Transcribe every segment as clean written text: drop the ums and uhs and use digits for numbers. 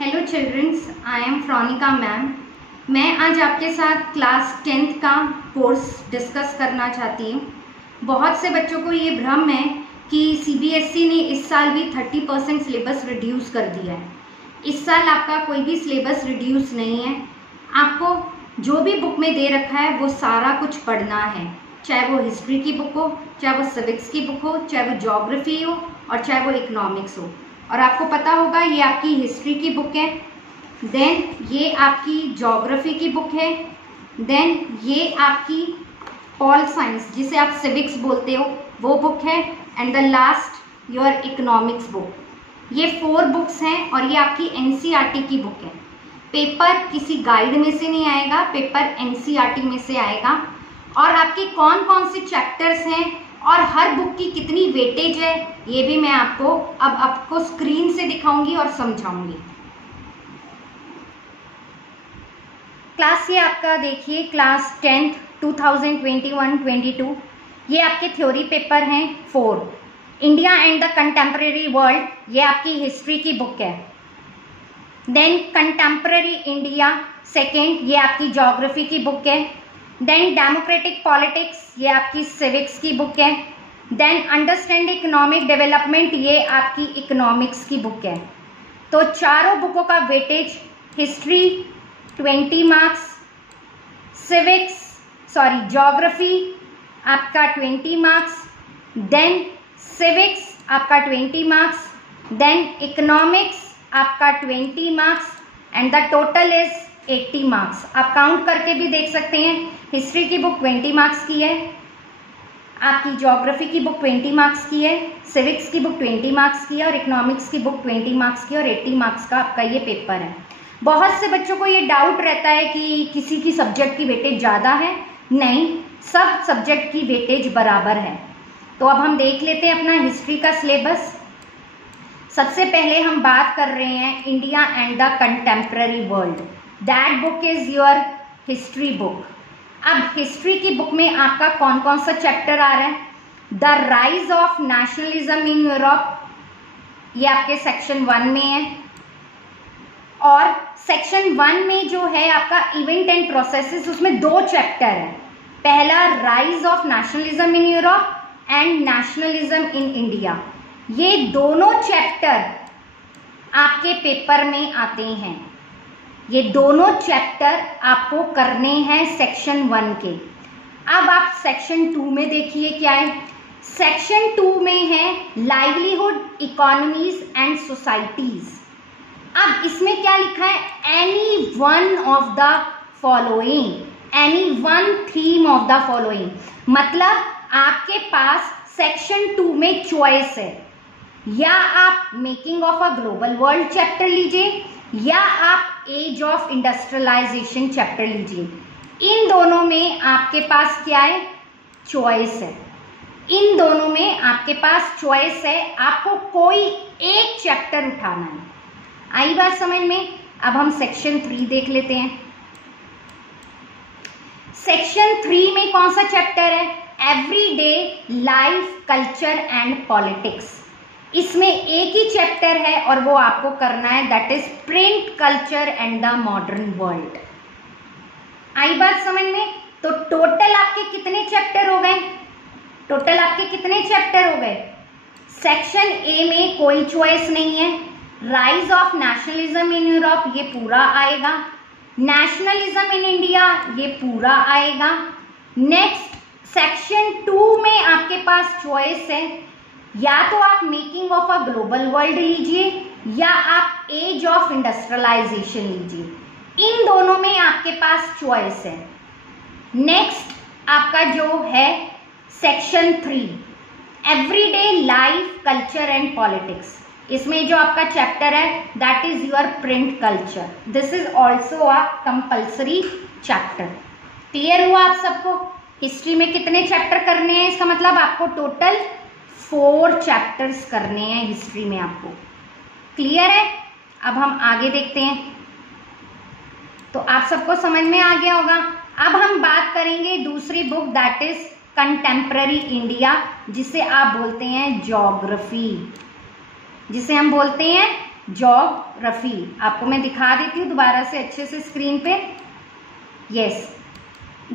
Hello childrens, I am Veronica ma'am. मैं आज आपके साथ क्लास 10th का कोर्स डिस्कस करना चाहती हूँ। बहुत से बच्चों को ये भ्रम है कि सीबीएसई ने इस साल भी 30% सिलेबस रिड्यूस कर दिया है। इस साल आपका कोई भी सिलेबस रिड्यूस नहीं है। आपको जो भी बुक में दे रखा है वो सारा कुछ पढ़ना है, चाहे वो हिस्ट्री की बुक हो, चाहे वो सिविक्स की बुक हो, चाहे वो ज्योग्राफी हो और चाहे वो इकोनॉमिक्स हो। और आपको पता होगा ये आपकी हिस्ट्री की बुक है, देन ये आपकी ज्योग्राफी की बुक है, देन ये आपकी पॉल साइंस जिसे आप सिविक्स बोलते हो वो बुक है, and the last your economics book. ये 4 बुक्स हैं और ये आपकी एनसीईआरटी की बुक है। पेपर किसी गाइड में से नहीं आएगा, पेपर एनसीईआरटी में से आएगा। और आपके कौन कौन से चैप्टर्स हैं और हर बुक की कितनी वेटेज है ये भी मैं आपको स्क्रीन से दिखाऊंगी और समझाऊंगी। क्लास ये आपका देखिए क्लास 10th 2021-22 ये आपके थ्योरी पेपर हैं 4। India and the contemporary world ये आपकी हिस्ट्री की बुक है। देन कंटेम्प्रेरी इंडिया सेकेंड ये आपकी ज्योग्राफी की बुक है। देन डेमोक्रेटिक पॉलिटिक्स ये आपकी सिविक्स की बुक है। देन अंडरस्टैंड इकोनॉमिक डेवलपमेंट ये आपकी इकोनॉमिक्स की बुक है। तो चारों बुकों का वेटेज हिस्ट्री 20 मार्क्स, ज्योग्राफी आपका 20 मार्क्स, देन सिविक्स आपका 20 मार्क्स, देन इकोनॉमिक्स आपका 20 marks and the total is 80 marks. आप काउंट करके भी देख सकते हैं। हिस्ट्री की बुक 20 मार्क्स की है, आपकी ज्योग्राफी की बुक 20 मार्क्स की है, सिविक्स की बुक 20 मार्क्स की है और इकोनॉमिक्स की बुक 20 मार्क्स की और 80 मार्क्स का आपका ये पेपर है। बहुत से बच्चों को ये डाउट रहता है कि किसी की सब्जेक्ट की वेटेज ज़्यादा है। नहीं, सब सब्जेक्ट की वेटेज बराबर है। तो अब हम देख लेते हैं अपना हिस्ट्री का सिलेबस। सबसे पहले हम बात कर रहे हैं India and the contemporary world. That book is your history book. अब हिस्ट्री की बुक में आपका कौन कौन सा चैप्टर आ रहा है? The rise of nationalism in Europe ये आपके सेक्शन 1 में है। और सेक्शन 1 में जो है आपका इवेंट एंड प्रोसेसेस, उसमें 2 चैप्टर है। पहला rise of nationalism in Europe and nationalism in India. ये दोनों चैप्टर आपके पेपर में आते हैं। ये दोनों चैप्टर आपको करने हैं सेक्शन 1 के। अब आप सेक्शन 2 में देखिए क्या है। सेक्शन 2 में है लाइवलीहुड, इकोनॉमीज एंड सोसाइटीज। अब इसमें क्या लिखा है? Any one of the following, any one theme of the following. मतलब आपके पास सेक्शन 2 में चॉइस है, या आप making of a global world chapter लीजिए या आप एज ऑफ इंडस्ट्रियलाइजेशन चैप्टर लीजिए। इन दोनों में आपके पास क्या है? चॉइस है। इन दोनों में आपके पास चॉइस है, आपको कोई एक चैप्टर उठाना है। आई बात समझ में? अब हम सेक्शन 3 देख लेते हैं। सेक्शन 3 में कौन सा चैप्टर है? Everyday life, culture and politics. इसमें एक ही चैप्टर है और वो आपको करना है, that is print culture and the modern world. आई बात समझ में? तो टोटल आपके कितने चैप्टर हो गए? टोटल आपके कितने चैप्टर हो गए? सेक्शन ए में कोई चॉइस नहीं है। Rise of nationalism in Europe ये पूरा आएगा। नेशनलिज्म इन इंडिया ये पूरा आएगा। नेक्स्ट सेक्शन 2 में आपके पास चॉइस है, या तो आप making of a global world लीजिए या आप एज ऑफ इंडस्ट्रियलाइजेशन लीजिए। इन दोनों में आपके पास चॉइस है। नेक्स्ट आपका जो है section 3 everyday life, culture and politics. इसमें जो आपका चैप्टर है that is your print culture. This is also a compulsory chapter. Clear हुआ आप सबको? हिस्ट्री में कितने चैप्टर करने हैं? इसका मतलब आपको टोटल 4 चैप्टर्स करने हैं हिस्ट्री में आपको। क्लियर है? अब हम आगे देखते हैं। तो आप सबको समझ में आ गया होगा। अब हम बात करेंगे दूसरी book that is contemporary India, जिसे आप बोलते हैं ज्योग्राफी, जिसे हम बोलते हैं ज्योग्राफी। आपको मैं दिखा देती हूँ दोबारा से अच्छे से स्क्रीन पे। Yes,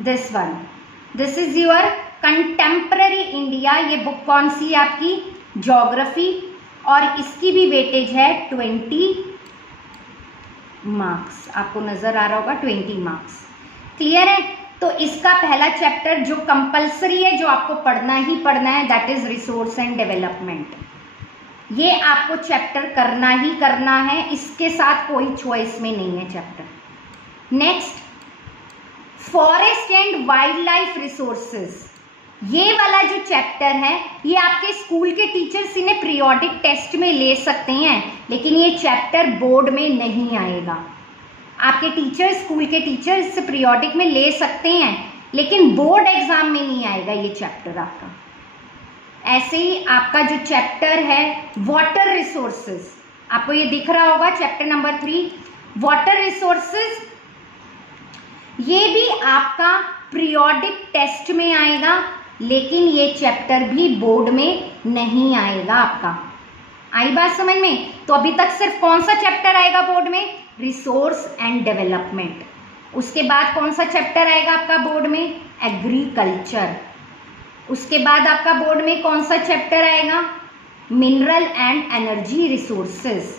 this one, this is your contemporary India. ये बुक कौन सी है आपकी? ज्योग्राफी, और इसकी भी वेटेज है 20 मार्क्स। आपको नजर आ रहा होगा 20 मार्क्स। क्लियर है? तो इसका पहला चैप्टर जो कंपलसरी है, जो आपको पढ़ना ही पढ़ना है, that is resource and development. ये आपको चैप्टर करना ही करना है, इसके साथ कोई चॉइस में नहीं है chapter. Next, forest and wild life resources. ये वाला जो चैप्टर है, ये आपके स्कूल के टीचर्स इन्हें पीरियोडिक टेस्ट में ले सकते हैं, लेकिन ये चैप्टर बोर्ड में नहीं आएगा। आपके टीचर, स्कूल के टीचर इससे पीरियोडिक में ले सकते हैं, लेकिन बोर्ड एग्जाम में नहीं आएगा ये चैप्टर आपका। ऐसे ही आपका जो चैप्टर है वाटर रिसोर्सेज, आपको ये दिख रहा होगा चैप्टर नंबर 3 वाटर रिसोर्सेज, ये भी आपका पीरियोडिक टेस्ट में आएगा, लेकिन ये चैप्टर भी बोर्ड में नहीं आएगा आपका। आई बात समझ में? तो अभी तक सिर्फ कौन सा चैप्टर आएगा बोर्ड में? Resource and development. उसके बाद कौन सा चैप्टर आएगा आपका बोर्ड में? एग्रीकल्चर। उसके बाद आपका बोर्ड में कौन सा चैप्टर आएगा? Mineral and energy resources.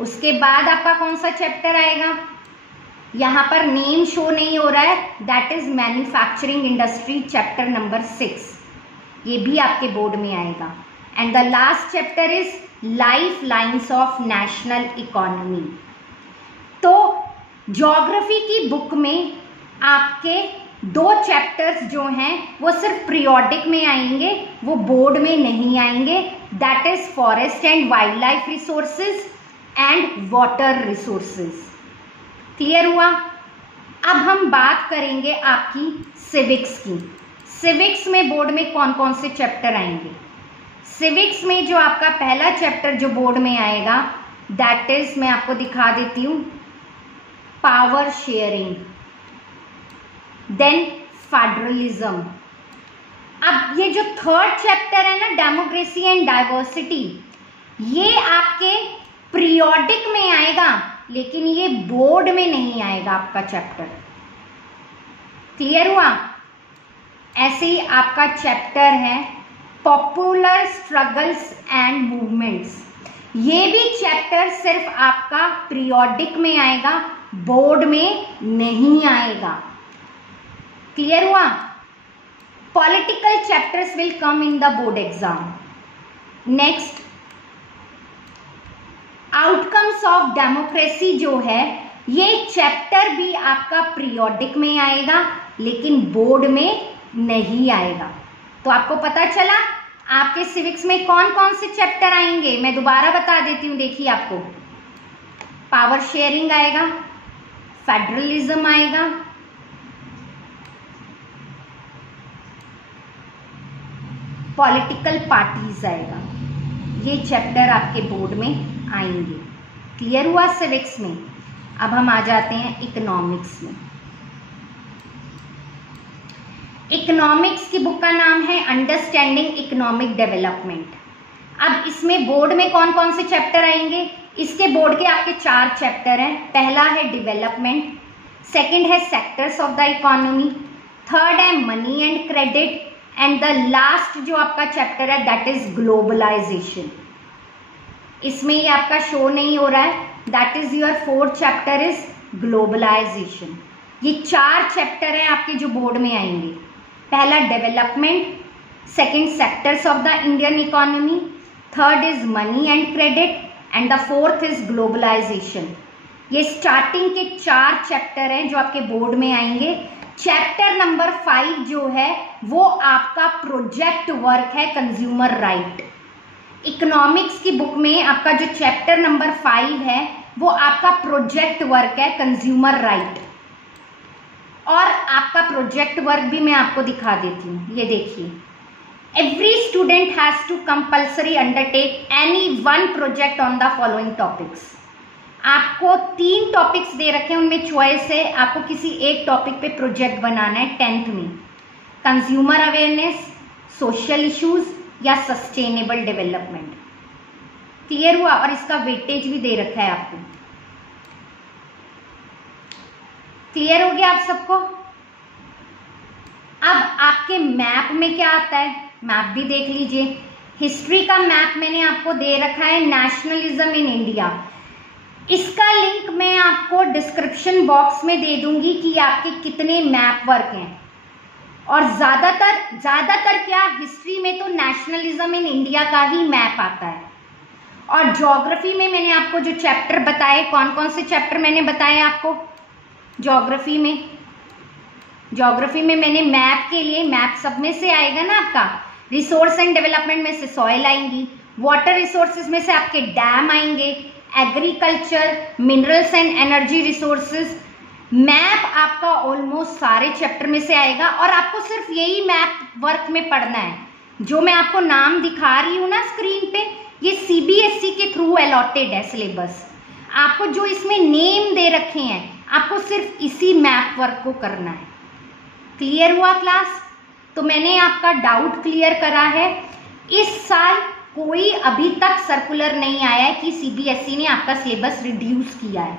उसके बाद आपका कौन सा चैप्टर आएगा? यहाँ पर नेम शो नहीं हो रहा है, that is manufacturing industry, chapter number 6। ये भी आपके बोर्ड में आएगा। And the last chapter is life lines of national economy. तो ज्योग्राफी की बुक में आपके 2 चैप्टर्स जो हैं वो सिर्फ पीरियोडिक में आएंगे, वो बोर्ड में नहीं आएंगे, that is forest and wild life resources and water resources. Clear हुआ? अब हम बात करेंगे आपकी सिविक्स की। सिविक्स में बोर्ड में कौन कौन से चैप्टर आएंगे? सिविक्स में जो आपका पहला चैप्टर जो बोर्ड में आएगा, दैट इज, मैं आपको दिखा देती हूं, पावर शेयरिंग, देन फेडरलिज्म। अब ये जो थर्ड चैप्टर है ना, डेमोक्रेसी एंड डाइवर्सिटी, ये आपके पीरियोडिक में आएगा, लेकिन ये बोर्ड में नहीं आएगा आपका चैप्टर। क्लियर हुआ? ऐसे ही आपका चैप्टर है पॉपुलर स्ट्रगल्स एंड मूवमेंट्स। ये भी चैप्टर सिर्फ आपका पीरियोडिक में आएगा, बोर्ड में नहीं आएगा। क्लियर हुआ? Political chapters will come in the board exam. Next, outcomes of democracy जो है, ये चैप्टर भी आपका पीरियोडिक में आएगा, लेकिन बोर्ड में नहीं आएगा। तो आपको पता चला आपके सिविक्स में कौन कौन से चैप्टर आएंगे। मैं दोबारा बता देती हूँ, देखिए आपको पावर शेयरिंग आएगा, फेडरलिज्म आएगा, पॉलिटिकल पार्टीज आएगा। ये चैप्टर आपके बोर्ड में आएंगे। क्लियर हुआ सिविक्स में? अब हम आ जाते हैं इकोनॉमिक्स में। इकोनॉमिक्स की बुक का नाम है अंडरस्टैंडिंग इकोनॉमिक डेवलपमेंट। अब इसमें बोर्ड में कौन कौन से चैप्टर आएंगे? इसके बोर्ड के आपके 4 चैप्टर हैं। पहला है डेवलपमेंट, सेकंड है sectors of the economy, third है money and credit, and the last जो आपका चैप्टर है दैट इज ग्लोबलाइजेशन। इसमें ये आपका शो नहीं हो रहा है, that is your 4th chapter is globalisation. ये 4 चैप्टर हैं आपके जो बोर्ड में आएंगे। पहला development, second sectors of the Indian economy, third is money and credit, and the 4th is globalisation. ये स्टार्टिंग के 4 चैप्टर हैं जो आपके बोर्ड में आएंगे। चैप्टर नंबर 5 जो है वो आपका प्रोजेक्ट वर्क है, कंज्यूमर राइट। इकोनॉमिक्स की बुक में आपका जो चैप्टर नंबर 5 है वो आपका प्रोजेक्ट वर्क है, कंज्यूमर राइट। और आपका प्रोजेक्ट वर्क भी मैं आपको दिखा देती हूँ, ये देखिए, every student has to compulsory undertake any one project on the following topics. आपको 3 टॉपिक्स दे रखे हैं, उनमें चॉइस है, आपको किसी एक टॉपिक पे प्रोजेक्ट बनाना है 10th में। कंज्यूमर अवेयरनेस, सोशल इश्यूज या सस्टेनेबल डेवलपमेंट। क्लियर हुआ? और इसका वेटेज भी दे रखा है आपको। क्लियर हो गया आप सबको? अब आपके मैप में क्या आता है, मैप भी देख लीजिए। हिस्ट्री का मैप मैंने आपको दे रखा है, नेशनलिज्म इन इंडिया। इसका लिंक मैं आपको डिस्क्रिप्शन बॉक्स में दे दूंगी कि आपके कितने मैप वर्क हैं। और ज्यादातर क्या, हिस्ट्री में तो नेशनलिज्म इन इंडिया का ही मैप आता है। और ज्योग्राफी में मैंने आपको जो चैप्टर बताए, कौन कौन से चैप्टर मैंने बताए आपको ज्योग्राफी में मैंने मैप के लिए, मैप सब में से आएगा ना आपका, रिसोर्स एंड डेवलपमेंट में से सॉइल आएंगी, वाटर रिसोर्सेज में से आपके डैम आएंगे, agriculture, minerals and energy resources. Map आपका ऑलमोस्ट सारे चैप्टर में से आएगा और आपको सिर्फ यही मैप वर्क में पढ़ना है। जो मैं आपको नाम दिखा रही हूं ना स्क्रीन पे, ये सीबीएसई के थ्रू अलॉटेड है सिलेबस। आपको जो इसमें नेम दे रखे हैं, आपको सिर्फ इसी मैप वर्क को करना है। क्लियर हुआ क्लास? तो मैंने आपका डाउट क्लियर करा है। इस साल कोई अभी तक सर्कुलर नहीं आया है कि सीबीएसई ने आपका सिलेबस रिड्यूस किया है।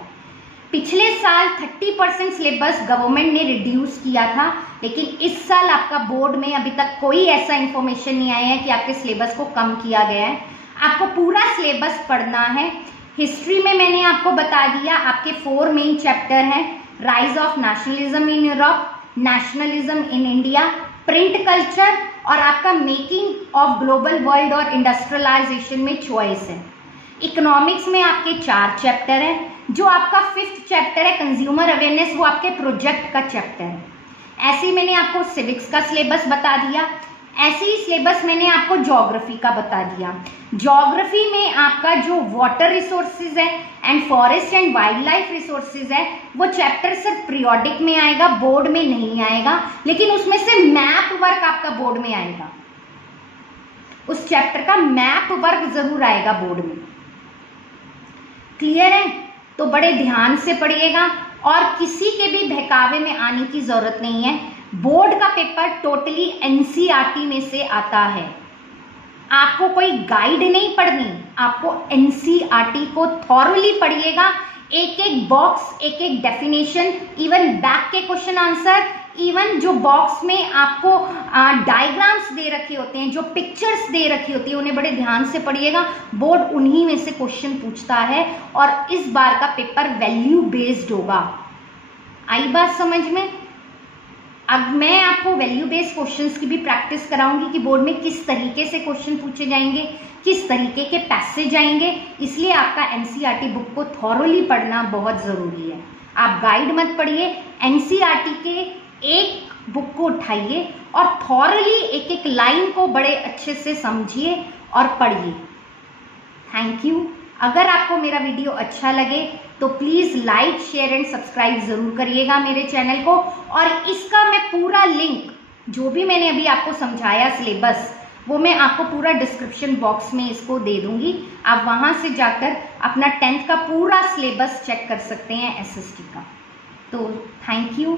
पिछले साल 30% सिलेबस गवर्नमेंट ने रिड्यूस किया था, लेकिन इस साल आपका बोर्ड में अभी तक कोई ऐसा इंफॉर्मेशन नहीं आया है कि आपके सिलेबस को कम किया गया है। आपको पूरा सिलेबस पढ़ना है। हिस्ट्री में मैंने आपको बता दिया, आपके 4 मेन चैप्टर हैं, rise of nationalism in Europe, nationalism in India, print culture और आपका मेकिंग ऑफ ग्लोबल वर्ल्ड और इंडस्ट्रियलाइजेशन में चॉइस है। इकोनॉमिक्स में आपके 4 चैप्टर हैं। जो आपका 5th चैप्टर है कंज्यूमर अवेयरनेस, वो आपके प्रोजेक्ट का चैप्टर है। ऐसे ही मैंने आपको सिविक्स का सिलेबस बता दिया। ऐसे ही सिलेबस मैंने आपको ज्योग्राफी का बता दिया। ज्योग्राफी में आपका जो वाटर रिसोर्सेज है and forest and wild life resources है, वो चैप्टर सिर्फ पीरियोडिक में आएगा, बोर्ड में नहीं आएगा, लेकिन उसमें से मैप वर्क आपका बोर्ड में आएगा। उस चैप्टर का मैप वर्क जरूर आएगा बोर्ड में। क्लियर है? तो बड़े ध्यान से पढ़िएगा और किसी के भी बहकावे में आने की जरूरत नहीं है। बोर्ड का पेपर टोटली एनसीईआरटी में से आता है। आपको कोई गाइड नहीं पढ़नी, आपको एनसीईआरटी को थॉरली पढ़िएगा। एक एक बॉक्स, एक एक डेफिनेशन, इवन बैक के क्वेश्चन आंसर, इवन जो बॉक्स में आपको डायग्राम्स दे रखे होते हैं, जो पिक्चर्स दे रखी होती है, उन्हें बड़े ध्यान से पढ़िएगा। बोर्ड उन्हीं में से क्वेश्चन पूछता है और इस बार का पेपर वैल्यू बेस्ड होगा। आई बात समझ में? अब मैं आपको वैल्यू बेस्ड क्वेश्चंस की भी प्रैक्टिस कराऊंगी कि बोर्ड में किस तरीके से क्वेश्चन पूछे जाएंगे, किस तरीके के पैसेज आएंगे। इसलिए आपका एनसीईआरटी बुक को थॉरली पढ़ना बहुत जरूरी है। आप गाइड मत पढ़िए, एनसीईआरटी के एक बुक को उठाइए और थॉरली एक एक लाइन को बड़े अच्छे से समझिए और पढ़िए। Thank you. अगर आपको मेरा वीडियो अच्छा लगे तो please like, share and subscribe जरूर करिएगा मेरे चैनल को। और इसका मैं पूरा लिंक, जो भी मैंने अभी आपको समझाया सिलेबस, वो मैं आपको पूरा डिस्क्रिप्शन बॉक्स में इसको दे दूंगी। आप वहां से जाकर अपना 10th का पूरा सिलेबस चेक कर सकते हैं एसएसटी का। तो thank you,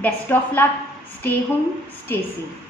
best of luck, stay home, stay safe.